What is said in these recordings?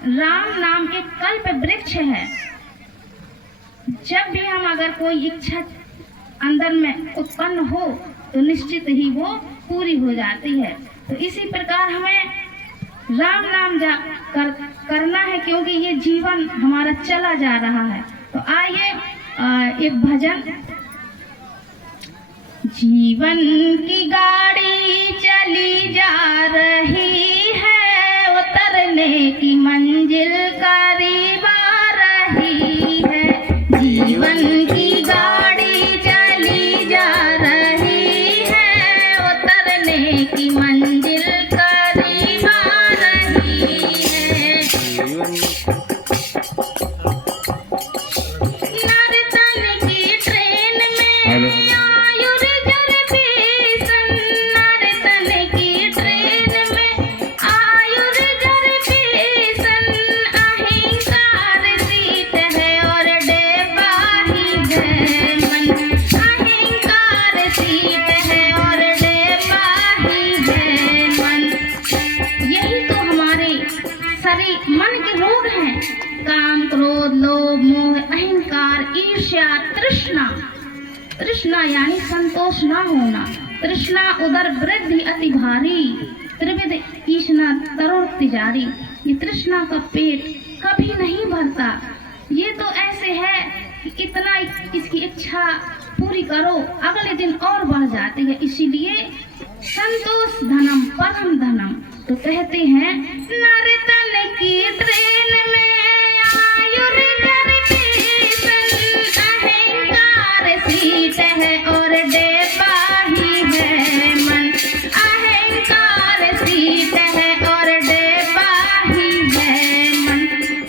राम नाम एक कल्प वृक्ष है। जब भी हम अगर कोई इच्छा अंदर में उत्पन्न हो तो निश्चित ही वो पूरी हो जाती है। तो इसी प्रकार हमें राम नाम करना है, क्योंकि ये जीवन हमारा चला जा रहा है। तो आइए एक भजन। जीवन की गाड़ी चली जा रही है, उतरने की मंजिल करीब आ रही है। जीवन की गाड़ी चली जा रही है, उतरने की मंजिल करीब आ रही है। नर्तन की ट्रेन में मन के रोग हैं। काम, क्रोध, लोभ, मोह, अहंकार, ईर्ष्या, तृष्णा। तृष्णा यानी संतोष न होना। तृष्णा उदर वृद्धि अति भारी, त्रिविध ईष्णा तरुण तिजारी। ये तृष्णा का पेट कभी नहीं भरता। ये तो ऐसे है कि इतना इसकी इच्छा पूरी करो, अगले दिन और बढ़ जाती है। इसीलिए संतोष धनम परम धनम। तो कहते हैं नर्तन की ट्रेन में अहंकार सीट है और डिब्बा ही है मन। अहंकार सीट है और डिब्बा ही है मन।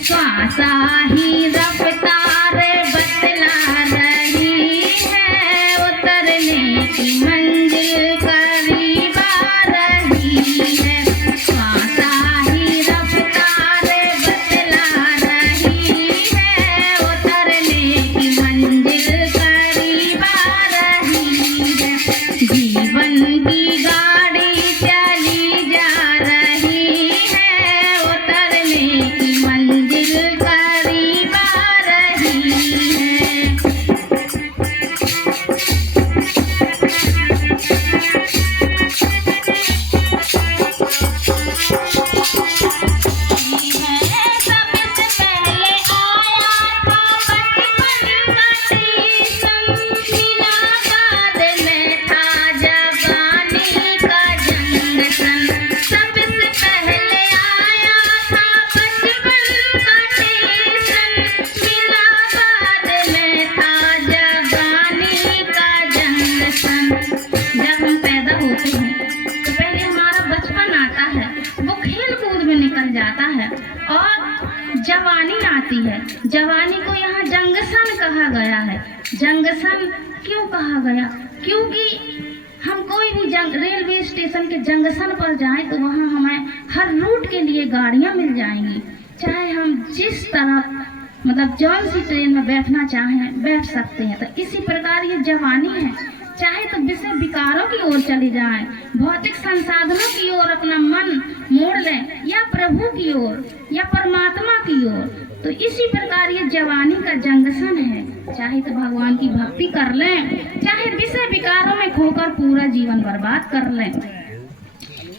श्वासा ही रफ्तार बतला रही है, उतरने की मंजिल करीब आ रही है। श्वासा ही रफ्तार बतला रही है, उतरने की मंजिल करीब आ रही है। जीवन की गाड़ी चली जा रही है, उतरने की मंजिल करीब आ रही है। जब हम पैदा होते हैं तो पहले हमारा बचपन आता है, वो खेल कूद में निकल जाता है और जवानी आती है। जवानी को यहाँ जंगसन कहा गया है। जंगसन क्यों कहा गया? क्योंकि हम कोई भी रेलवे स्टेशन के जंक्शन पर जाएं तो वहाँ हमें हर रूट के लिए गाड़ियाँ मिल जाएंगी। चाहे हम जिस तरह मतलब जौन सी ट्रेन में बैठना चाहें बैठ सकते हैं। तो इसी प्रकार ये जवानी है। चाहे तो विषय विकारों की ओर चले जाएं, भौतिक संसाधनों की ओर अपना मन मोड़ लें, या प्रभु की ओर या परमात्मा की ओर। तो इसी प्रकार ये जवानी का जंक्शन है। चाहे तो भगवान की भक्ति कर लें, चाहे विषय विकारों में खोकर पूरा जीवन बर्बाद कर लें।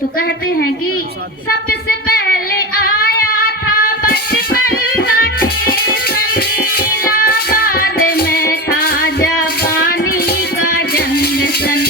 तो कहते हैं कि सबसे पहले आया था बचपन का टेंशन, इलाहाबाद में था जवानी का जंक्शन।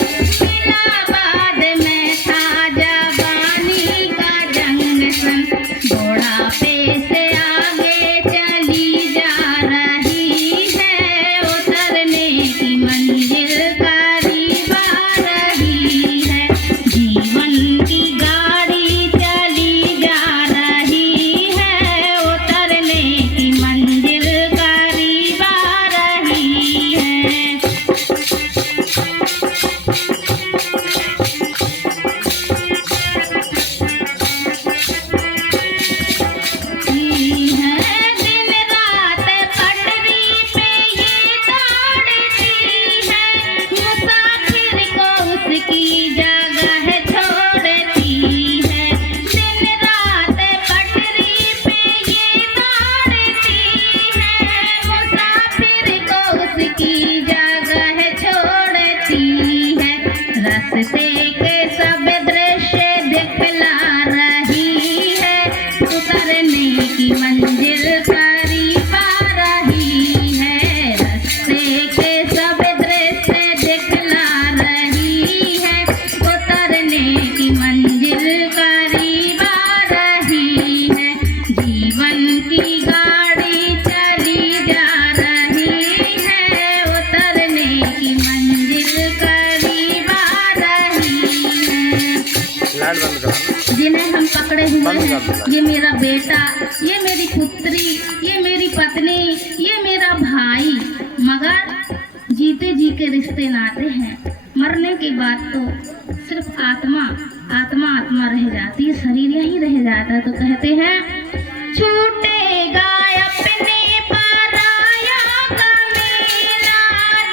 इलाहाबाद में था जवानी का जंक्शन। बुढ़ापे से आगे चली जा रही है, उतरने की मंजिल करीब आ रही है। जीवन की गाड़ी चली जा रही है, उतर जिन्हें हम पकड़े हुए हैं, ये मेरा बेटा, ये मेरी पुत्री, ये मेरी पत्नी, ये मेरा भाई, मगर जीते जी के रिश्ते नाते हैं। मरने के बाद तो सिर्फ आत्मा आत्मा रह जाती है, शरीर यही रह जाता है। तो कहते हैं छूटेगा अपने पराया का मेला,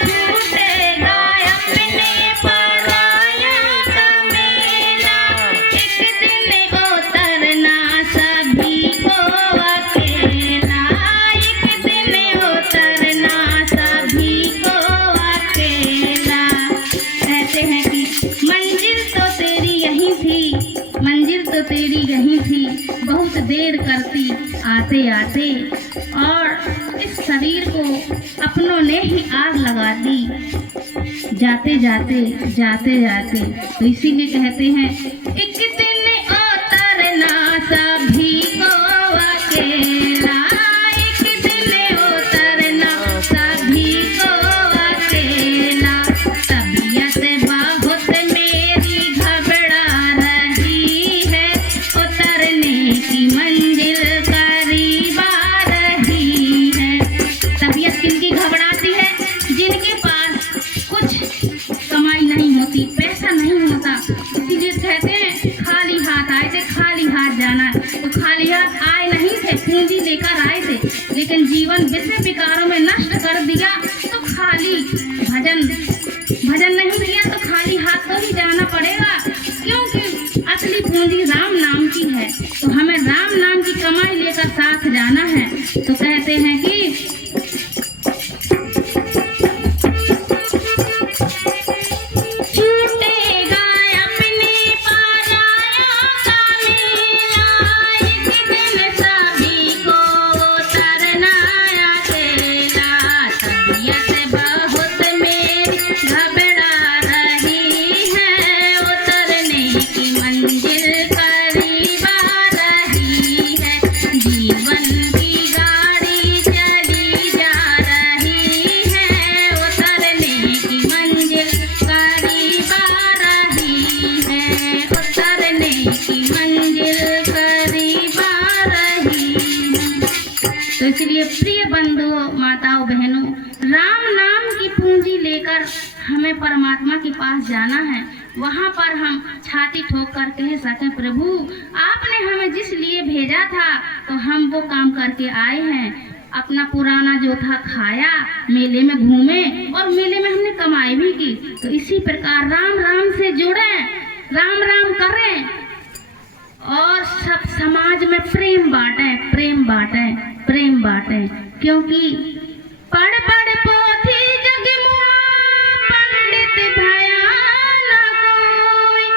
छूटेगा अपने पराया का मेला, एक दिन उतरना सभी को अकेला, एक दिन उतरना सभी को अकेला। कहते हैं कि मंजिल तो तेरी यही थी, मंजिल तो तेरी यही थी, बहुत देर करती आते आते, और इस शरीर को अपनों ने ही आग लगा दी जाते जाते जाते जाते। तो इसीलिए कहते हैं एक दिन उतरना सभी को अकेला, एक दिन उतरना सभी को अकेला। तबीयत बहुत मेरी घबरा रही है, उतरने की मंजिल करीब आ रही है। तबीयत किनकी घबराती है? जिनके पास कुछ कमाई नहीं होती, पैसा नहीं होता। इसीलिए कहते हैं खाली हाथ आए थे, खाली हाथ जाना। तो खाली हाथ आए नहीं थे, पूंजी लेकर आए थे, लेकिन जीवन विषय विकारों में नष्ट कर दिया। तो खाली भजन नहीं दिया तो खाली हाथ तो ही जाना पड़ेगा, क्योंकि असली पूंजी राम नाम की है। तो हमें राम नाम की कमाई लेकर साथ जाना है। तो कहते हैं कि छूटेगा अपने पराया का मेला, एक दिन सभी को उतरना अकेला। तबीयत बहुत मेरी घबरा रही है, उतरने की मंजिल करीब आ रही है। जीवन की गाड़ी चली जा रही है, उतरने की मंजिल करीब आ रही है, उतरने की मंजिल करीब आ रही है। तो इसलिए प्रिय बंधुओं, माताओं, बहनों, राम नाम की पूंजी लेकर हमें परमात्मा के पास जाना है। वहाँ पर हम छाती ठोक कर कह सकें प्रभु आपने हमें जिस लिए भेजा था तो हम वो काम करके आए हैं। अपना पुराना जो था खाया, मेले में घूमे और मेले में हमने कमाई भी की। तो इसी प्रकार राम राम से जुड़े, राम राम करें और सब समाज में प्रेम बांटें, प्रेम बांटें, प्रेम बांटें। क्योंकि पढ़ पढ़ पोथी जग मुआ, पंडित भया न कोई,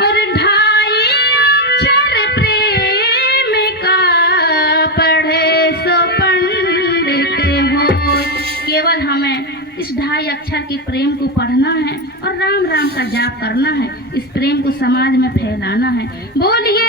और ढाई अक्षर प्रेम का पढ़े सो पंडित हो। केवल हमें इस ढाई अक्षर के प्रेम को पढ़ना है और राम राम का जाप करना है। इस प्रेम को समाज में फैलाना है। बोलिए